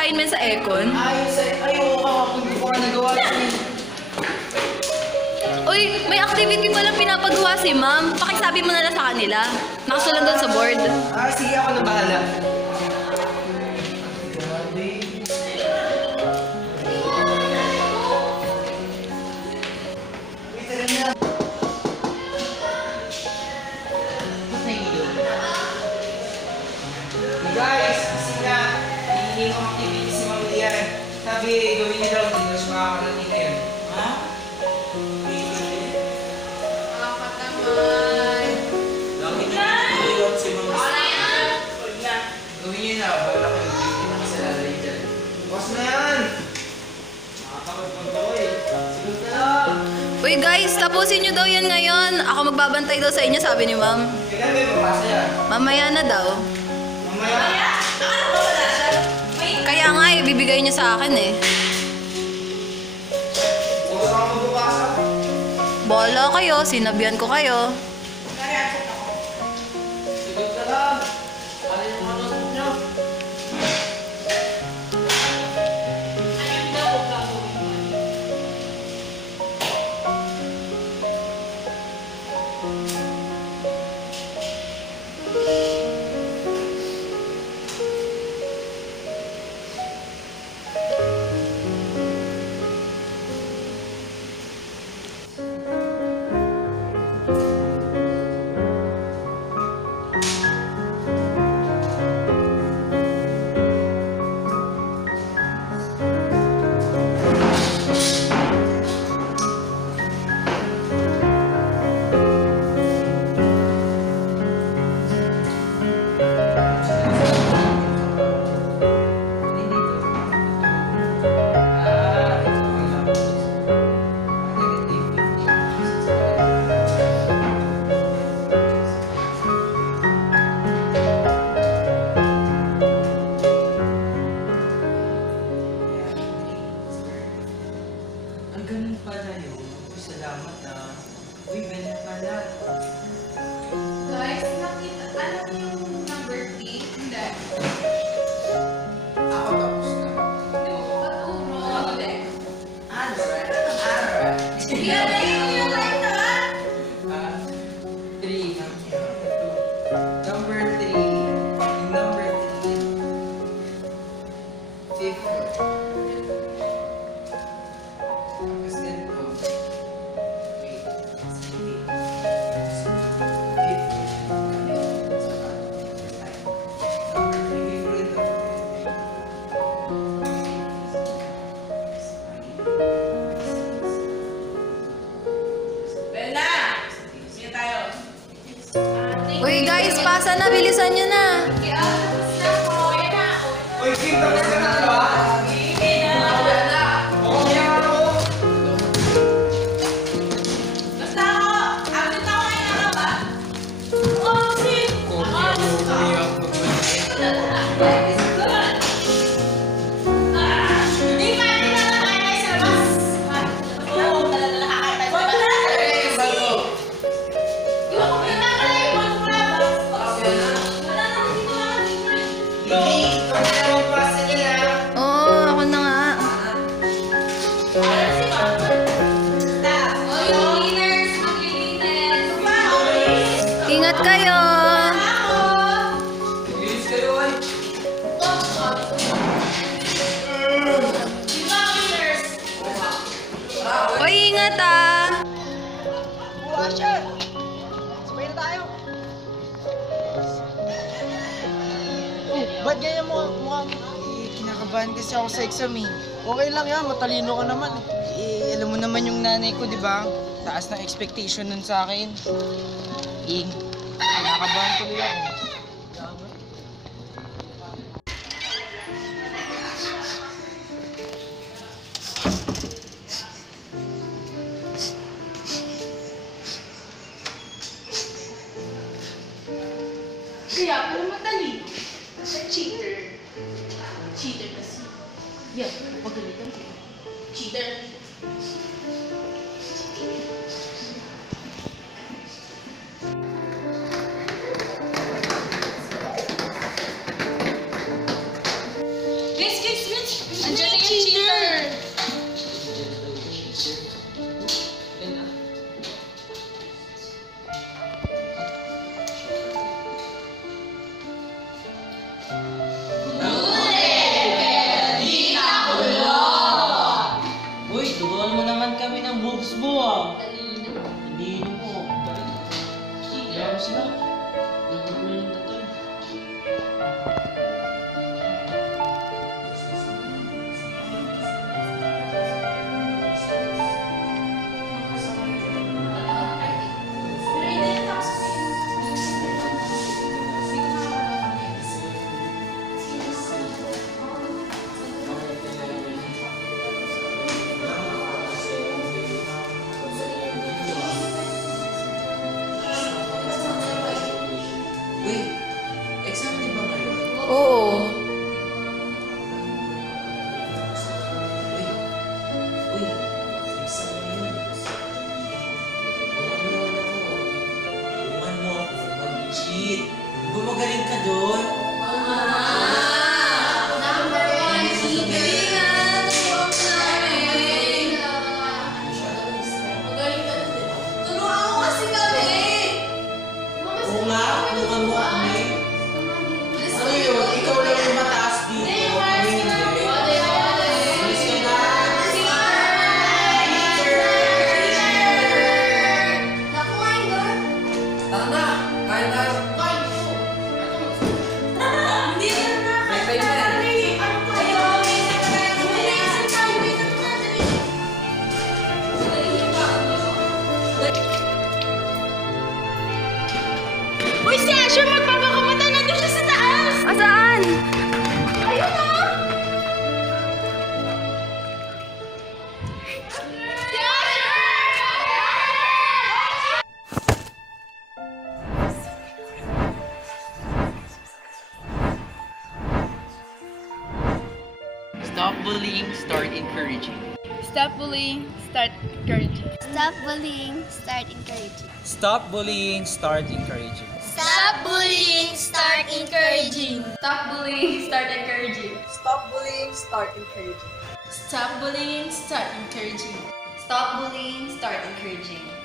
assignment sa Econ? Ayaw ka kung hindi ko ka nagawa. Uy, may activity palang pinapagawa si ma'am. Pakisabi mo na lang sa kanila. Nakasulat doon sa board. Sige, ako na bahala. Guys, kasi nga, hinihingi ko activity si Ma'am Lian. Sabi, gawin niya daw, hindi siya makakarating ngayon. Ha? Apat naman. Lagi na nililot si Ma'am Lian. Gawin niya na, wala ko yung video na sa lalay dyan. Bukas na yan! Makakapagpag ako eh. Sigod na lang. Uy guys, tapusin nyo daw yan ngayon. Ako magbabantay daw sa inyo, sabi ni ma'am. Kaya may mapasa yan. Mamaya na daw. Mamaya. Kaya nga eh, bibigay niya sa akin eh. Bukas ako magbabasa. Bola kayo, sinabihan ko kayo. Sigod na lang. Ano yung mga notebook niyo? Ang ganun pala yun. Salamat ah. Uy, ganyan pala. Guys, nakita, alam niyo yung number 3? Hindi. Ako tapos na. Hindi mo ko paturo. Hindi. Alright. Yan na yung light na. 3. Number 3. Number 3. 5. Tapos ganito. Wait. Sige. 5. Bella! Sige tayo. Uy guys, pasa na, bilisan nyo na. Okay, tapos na ako. Ayan na. Uy, Kim, tapos ka na ba? Okay na. Wala. Okay na ako. Basta ako. Absent ako ngayon na ba? Oo, sis. Hindi ka din na nakakaya sa labas. Oo, talaga nakakaya sa labas. Iwan ko na pala yung iwan ko na ba? Wala na, hindi ko na. Hindi, kami na magpasa niya. Oo, ako na nga. Wala si Mama. Stop. Oh, yung cleaners, maglilinis. Ingat kayo. Bilis kayo ay. Uy, ingat ah. Washer! Sabay na tayo! Oh, ba't ganyan mukha mo? Kinakabahan kasi ako sa exam eh. Okay lang yan, matalino ka naman eh. Alam mo naman yung nanay ko, di ba? Taas ng expectation nun sa akin. Kinakabahan tuloy ako. Kaya pala matalino. Sa cheater. Cheater kasi. Yan, pagalitan ko. Cheater. Excuse me! Oo. Uy, exam na yun. Iwan mo ako mag-cheat. Di ba magaling ka doon? Number one, cheater. Magaling ka din. Turuan mo kasi kami. Oo nga, tulungan mo kami. Ano yun? Ikaw lang yung mataas dito. Kami hindi. Alis ka na. Tara na, kain tayo. May time na eh. Uy, si Asher, magpapakamata na doon siya sa taas! Asaan? Ayun na! Si Asher! Stop bullying, start encouraging. Stop bullying, start encouraging. Stop bullying, start encouraging. Stop bullying, start encouraging. Stop bullying, start encouraging. Stop bullying, start encouraging. Stop bullying, start encouraging. Stop bullying, start encouraging. Stop bullying, start encouraging.